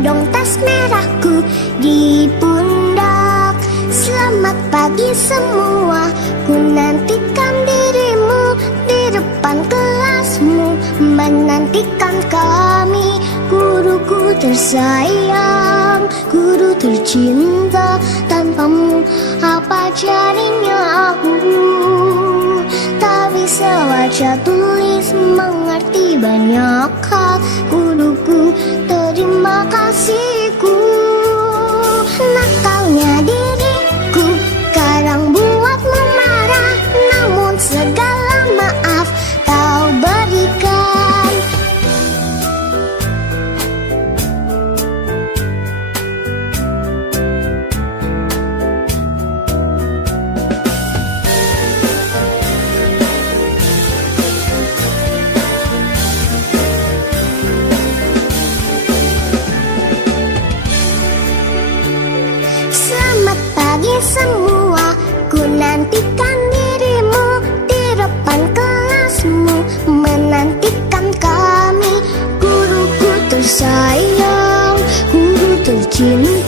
gendong tas merahku di pundak. Selamat pagi semua, ku nantikan dirimu di depan kelasmu, menantikan kami. Guruku tersayang, guru tercinta, tanpamu apa jadinya aku? Tak bisa baca tulis mengerti banyak hal. Guruku, terima kasihku. Nakalnya diriku kadang buatmu marah, namun segala maaf kau berikan. Selamat pagi semua, ku nantikan dirimu di depan kelasmu, menantikan kami. Guruku tersayang, guru tercinta,